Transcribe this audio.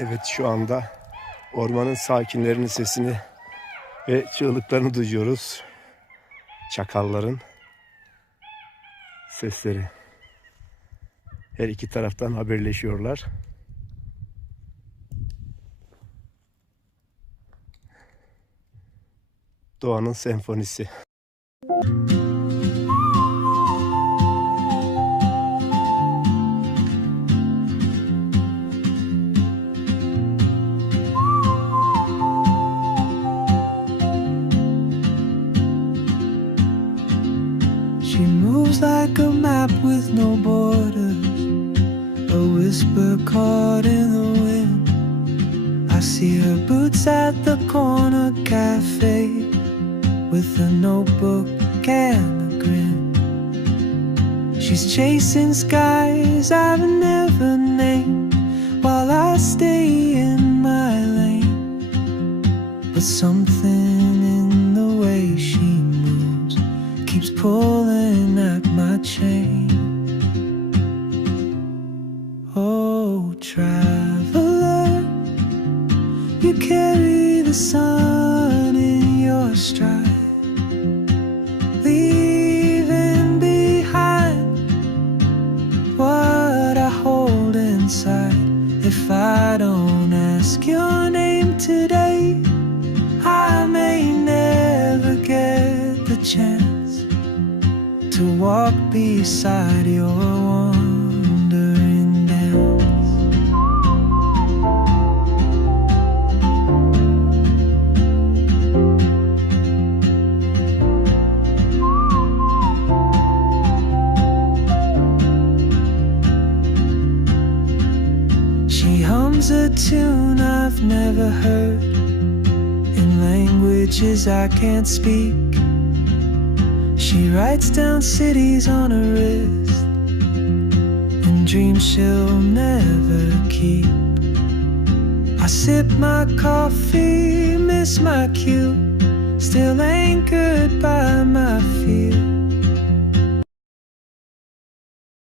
Evet, şu anda ormanın sakinlerinin sesini ve çığlıklarını duyuyoruz. Çakalların sesleri. Her iki taraftan haberleşiyorlar. Doğanın senfonisi. She moves like a map with no borders, a whisper caught in the wind. I see her boots at the corner cafe, with a notebook and a grin. She's chasing skies I've never named, while I stay in my lane. But something in the way she moves keeps pulling at my chain. Oh, traveler, you carry the sun in your stride, leaving behind what I hold inside. If I don't ask your name today, I may never get the chance to walk beside your wandering dance. She hums a tune I've never heard, in languages I can't speak. She writes down cities on her wrist, and dreams she'll never keep. I sip my coffee, miss my cue, still anchored by my fear.